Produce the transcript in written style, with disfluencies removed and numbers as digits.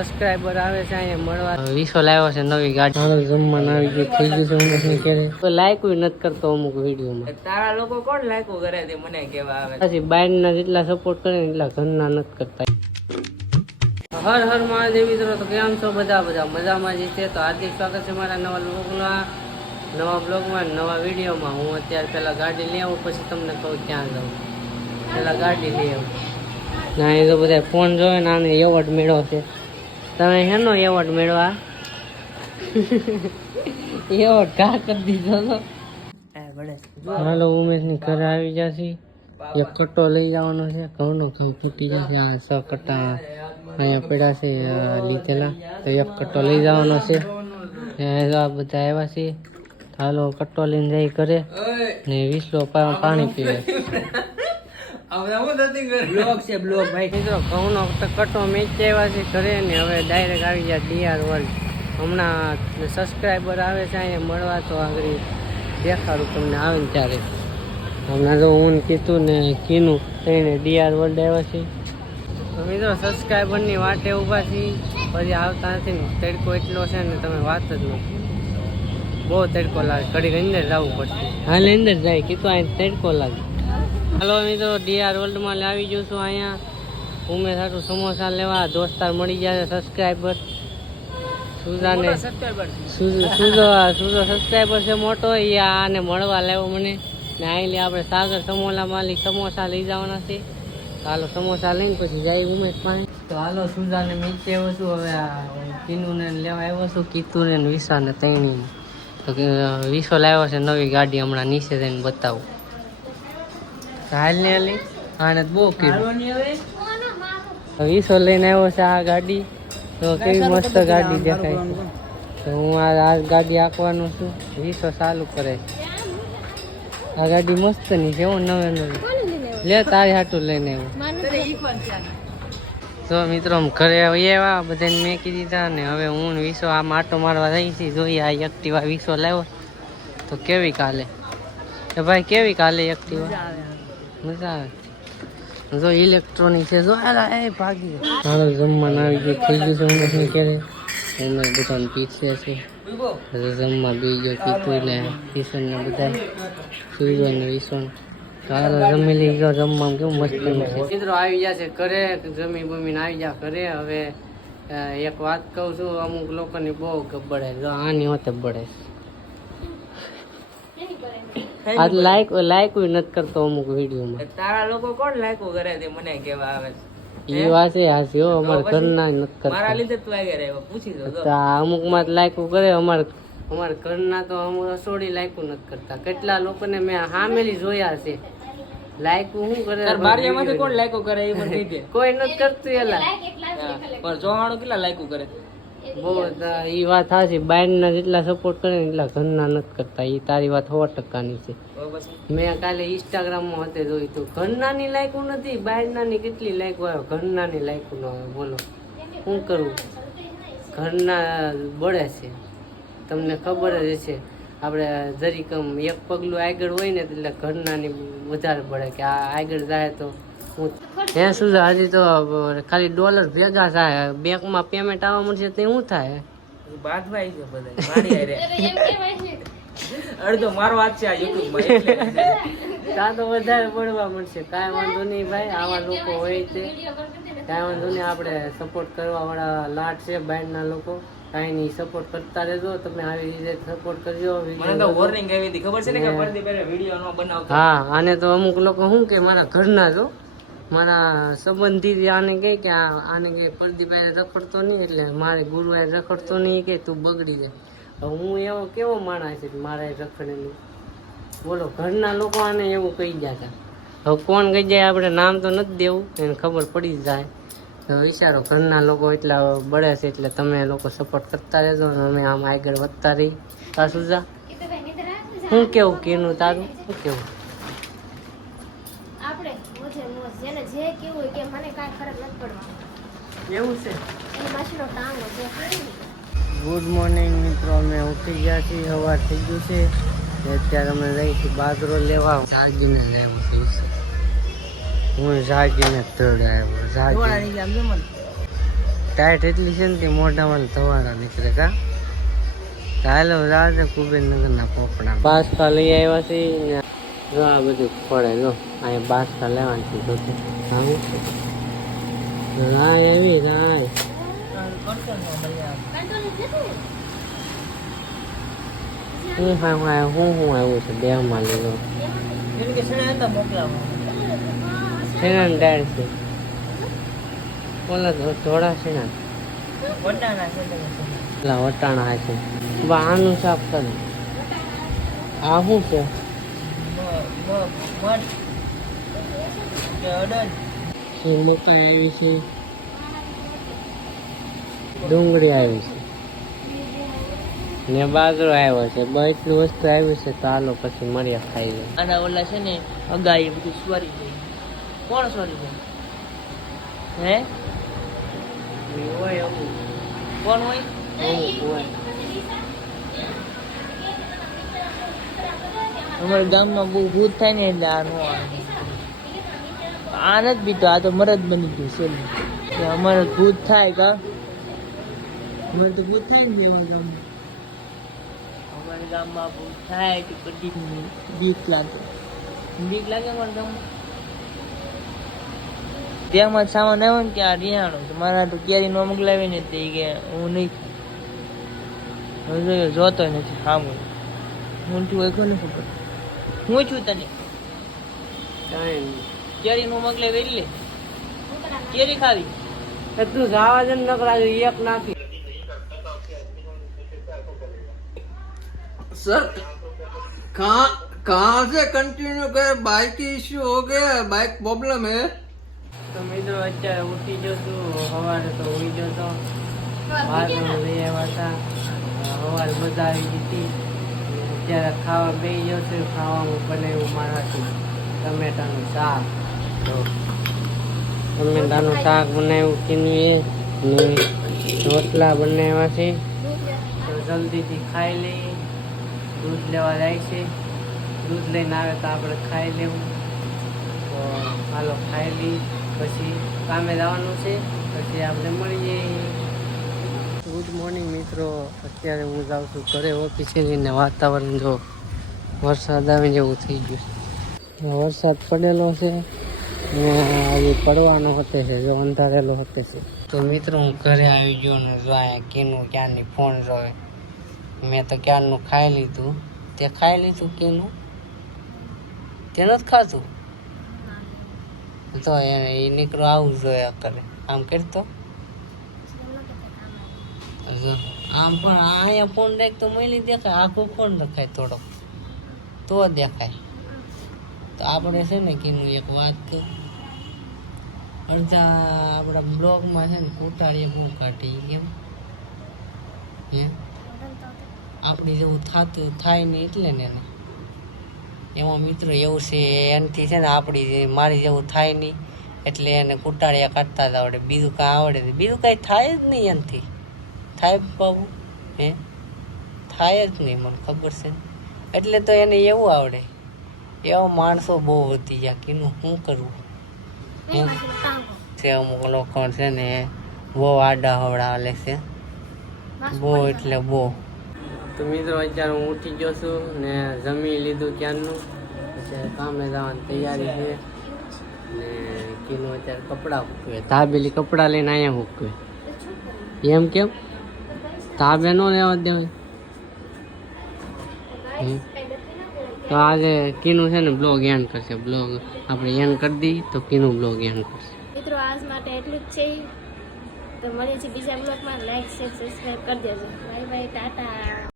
subscriber આવે છે અહીંયા મળવા વિસો લાવ્યો છે નવી ગાડી હાલો જમવાનું આવી ગયું થઈ ગયું છે ઉમેશની ઘરે તો લાઈક નથી કરતો અમુક વિડીયોમાં તારા લોકો કોણ લાઈકો કરે છે મને કેવા આવે પછી બાયરના જેટલા સપોર્ટ કરે એટલા ઘરના નથી કરતા હર હર મહાદેવ મિત્રો તો કેમ છો બધા મજામાં જ છે તો હાર્દિક સ્વાગત છે મારા નવા બ્લોગમાં નવા વિડીયોમાં હું અત્યારે પહેલાં ગાડી લઈ આવું પછી તમને કહું ક્યાં જાઉં પહેલાં ગાડી લઈ આવું ના એ તો બધા ફોન જોવે ને આને એવોર્ડ મેળવો છે તમે હેનો એવોર્ડ મેળવા એવોર્ડ કા કરી દીધો તો હાલો ઉમેશની ઘરે આવી જશે એક કટ્ટો લઈ જવાનો છે ઘઉંનો ઘઉં ફૂટી જશે આ 6 કટ્ટા અહીંયા પડ્યા છે લીધેલા તો એક કટ્ટો લઈ જવાનો છે આ બધા આવ્યા છે હાલો કટ્ટો લઈને જઈ ઘરે ને 20 લો પાણી પીવે બ્લોગ ભાઈ કીધો ઘઉંનો કટ્ટો મેચ આવ્યા છે ઘરે ને હવે ડાયરેક્ટ આવી ગયા ડીઆર વર્લ્ડ હમણાં સબસ્ક્રાઈબર આવે છે અહીંયા મળવા તો આગળ દેખાડું તમને આવે ને ત્યારે હમણાં જો હું કીધું ને કીનું થઈને ડીઆર વર્લ્ડ આવ્યા છે મિત્રો સબસ્ક્રાઈબરની વાટે ઊભા છીએ પછી આવતા નથી ને તડકો એટલો છે ને તમે વાત જ નથી બહુ તડકો લાગે ઘડીક અંદર જવું પડશે હાલ અંદર જાય કીધું અહીં તડકો લાગે હાલો મિત્રો ડીઆર વર્લ્ડમાં આવી ગયું છું અહીંયા ઉમેશ હાટું સમોસા લેવા દોસ્તાર મળી ગયા છે સબસ્ક્રાઈબર સુજાને સુજો સબસ્ક્રાઈબર છે મોટો એ આને મળવા લાવ્યો મને ને અહીં આપણે સાગર સમોલા માલિક સમોસા લઈ જવાના છે હાલો સમોસા લઈને પછી જાય ઉમેશ પાસે તો હાલો સુજાને નીચે આવ્યો છું હવે કીનુને લેવા આવ્યો છું કીતુને વિશાને તૈણી તો વિસો લાવ્યો છે નવી ગાડી હમણાં નીચે જઈને બતાવું હાલ ને હાલી આને બહુ કીધું વિસો લઈને આવ્યો છે આ ગાડી તો કેવી મસ્ત ગાડી દેખાય છે તો હું આ ગાડી આંકવાનું છું વિસો ચાલુ કરે છે આ ગાડી મસ્ત ની છે હું નવી લે તારી હાટું લઈને આવ્યો તો મિત્રો ઘરે આવ્યા બધાને મેકી દીધા ને હવે હું વિસો આ માટો મારવા જઈ છીએ જોઈએ આ એક્ટિવા વિસો લાવ્યો તો કેવી કાલે ભાઈ કેવી કાલે એક્ટિવા મજા આવે જો ઇલેક્ટ્રોનિક છે જો એ ભાગી હાલો જમવાનું આવી ગયું થઈ ગયું છે ઉમેશની ઘરે ઉમેશ બધાને પીછે છે જમવા બી ગયો કીધું ને કિશન ને બધા સૂર્ય ને વિસોન હાલો જમી લઈ ગયો જમવામાં કેવું મસ્ત મિત્રો આવી ગયા છે ઘરે જમી બમીને આવી ગયા ઘરે હવે એક વાત કહું છું અમુક લોકોની બહુ ગબડે જો આની હોતે બળે આ લાઈક નથી કરતો અમુક વિડીયોમાં તારા લોકો કોણ લાઈકો કરે છે મને કેવા આવે એ વાત છે હાસી હો અમારા ઘરના નથી કરતા મારા લીધે તું આવી ગયા પૂછી દો તો અમુક માં લાઈકો કરે અમારા ઘરના તો અસોડી લાઈકો નથી કરતા કેટલા લોકોને મેં સામેલી જોયા છે લાઈકો શું કરે બારીયામાંથી કોણ લાઈકો કરે એ મને કહી દે કોઈ નથી કરતું એલા પણ જોવાણો કેટલા લાઈકો કરે બહુ એ વાત સાચી બાયરના જેટલા સપોર્ટ કરે એટલા ઘરના નથી કરતા એ તારી વાત 100%ની છે મેં કાલે ઇન્સ્ટાગ્રામમાં હતે જોયું હતું ઘરનાની લાયકો નથી બાયરનાની કેટલી લાયકો આવે ઘરનાની લાયકો ન આવે બોલો શું કરવું ઘરના બળે છે તમને ખબર જ છે આપણે જરીકમ એક પગલું આગળ હોય ને એટલે ઘરનાની વધારે બળે કે આ આગળ જાય તો હે શું હજી તો ખાલી ડોલર ભેગા થાય બેંકમાં પેમેન્ટ આવવા મળશે તે શું થાય બાદભાઈ છે બધા અડધો મારો વાત છે આ યુટ્યુબમાં ત્યાં તો વધારે પડવા મળશે કાંઈ વાંધો નહીં ભાઈ આવા લોકો હોય છે કાંઈ વાંધો નહીં આપણે સપોર્ટ કરવા વાળા લાટ છે બહારના લોકો કાંઈ નહીં સપોર્ટ કરતા રહેજો તમે આવી રીતે સપોર્ટ કરજો વોર્નિંગ આવી હતી ખબર છે ને કે પરદી પહેરે વિડિયો ન બનાવતા હા આને તો અમુક લોકો શું કે મારા ઘરના જો મારા સંબંધી આને કહે કે આને કહે પ્રદીપભાઈ રખડતો નહીં એટલે મારે ગુરુએ રખડતો નહીં કે તું બગડી જાય હું એવો કેવો માણસ છે મારે રખડેલું બોલો ઘરના લોકો આને એવું કહી ગયા હતા હવે કોણ કહી જાય આપણે નામ તો નથી દેવું એને ખબર પડી જ જાય તો વિચારો ઘરના લોકો એટલા બળે છે એટલે તમે લોકો સપોર્ટ કરતા રહેજો અને અમે આમ આગળ વધતા રહી સાસુજા શું કેવું કેનું તારું શું કેવું ગુડ મોર્નિંગ મિત્રો અમે ઉઠી ગયા છીએ સવાર થઈ ગયું છે અત્યારે અમે જઈશું બાજરો લેવા જાગીને લેવું હું જાગીને તળે આવ્યો ટાઈટ એટલી છે ને તે મોઢામાં ધવાડા નીકળે કા ચાલો રાતે કુબેરનગરના પોપડા બાસકા લઈ આવ્યા છે ને જો આ બધું પડે જો અહીંયા બાસકા લેવાની છે તો રાય આવી રાય હું આવ્યું છે દેહમાં લીધો શેના ડાળ છે ઓલા થોડા શેના પેલા વટાણા છે આનું શાક કરે આ શું છે મકાઈ આવી છે ડુંગળી આવી છે ને બાજરો આવ્યો છે એટલી વસ્તુ આવી છે તો હાલો પછી મળ્યા ખાઈ લો અને ઓલા છે ને અગાઈ બધું સ્વરી જાય કોણ સ્વરી જાય હે હોય એવું કોણ હોય અમારા ગામમાં બહુ ભૂત થાય ને એટલે આ નો આ નથી બીતો આ તો મરદ બની ગયું છે અમારે ભૂત થાય કા અમારે તો ભૂત થાય ને અમારા ગામમાં ભૂત થાય કે બધી બીક લાગે અમારા ગામમાં ત્યાંમાં સામાન આવ્યો ને કે આ રિયાણું તો મારા તો કેરી નો મોકલાવી ને તે કે હું નહીં જોતો નથી સામું હું છું એ કોને ખબર હું છું તને કેરી નો મોકલાવી એટલે કેરી ખાવી તું જવા દે નકરા એક નાખી सर कहाँ से कंटिन्यू करे बाइक की इश्यू हो गया है बाइक प्रॉब्लम है તો મિત્રો અત્યારે ઉઠી જશું સવારે તો ઉઈ જતો ભાગમાં લઈ આવ્યા હતા સવારે મજા આવી ગઈ હતી અત્યારે ખાવા બેસી જશે ખાવામાં બનાવ્યું મારાથી ટમેટાનું શાક તો ટમેટાનું શાક બનાવ્યું કિનવી ને રોટલા બનાવ્યા છે તો જલ્દીથી ખાઈ લઈએ દૂધ લેવા જાય છે દૂધ લઈને આવે તો આપણે ખાઈ લેવું તો હાલો ખાઈ લઈએ પછી કામે જવાનું છે પછી આપણે મળીએ ગુડ મોર્નિંગ મિત્રો અત્યારે હું જાઉં છું ઘરે ઓફિસે જઈને વાતાવરણ જો વરસાદ આવે જેવું થઈ ગયું છે વરસાદ પડેલો છે હજી પડવાનો હતે છે જો અંધારેલો હતે છે તો મિત્રો હું ઘરે આવી ગયો ને જો અહીંયા કીનું ક્યાંની ફોન જોવે મેં તો ક્યારનું ખાઈ લીધું તે ખાઈ લીધું કીનું તે નથી ખાતું તો એ નીકળો આવું જોયા કરે આમ કરતો આમ પણ અહીંયા ફોન દેખ તો મળી દેખાય આખું ફોન દેખાય થોડો તો દેખાય તો આપણે છે ને કીનું એક વાત કહું અડધા આપણા બ્લોગમાં છે ને કુટાડીએ બહુ કાઢી કેમ હે આપણી જેવું થતું થાય નહીં એટલે ને એને એમાં મિત્રો એવું છે એનાથી છે ને આપણી મારી જેવું થાય નહીં એટલે એને કુટાળિયા કાઢતા જ આવડે બીજું કાંઈ આવડે નહીં બીજું કાંઈ થાય જ નહીં એનાથી થાય બાબુ હે થાય જ નહીં મને ખબર છે એટલે તો એને એવું આવડે એવા માણસો બહુ વધી ગયા કે એનું શું કરવું છે અમુક લોકો છે ને બહુ આડા હવડાવે છે બહુ એટલે બહુ તો મિત્રો અત્યારે હું ઉઠી ગયો છું ને જમી લીધું ક્યારનું અત્યારે કામે જવાની તૈયારી છે ને કીનું અત્યારે કપડાં મૂકવે ધાબેલી કપડાં લઈને અહીંયા મૂકવે એમ કેમ ધાબે ન રહેવા દેવાય તો આજે કીનું છે ને બ્લોગ એન્ડ કરશે બ્લોગ આપણે એન્ડ કરી દઈએ તો કીનું બ્લોગ એન્ડ કરશે મિત્રો આજ માટે એટલું જ છે તો મળીએ છીએ બીજા બ્લોગમાં લાઈક શેર સબસ્ક્રાઈબ કરી દેજો બાય બાય ટાટા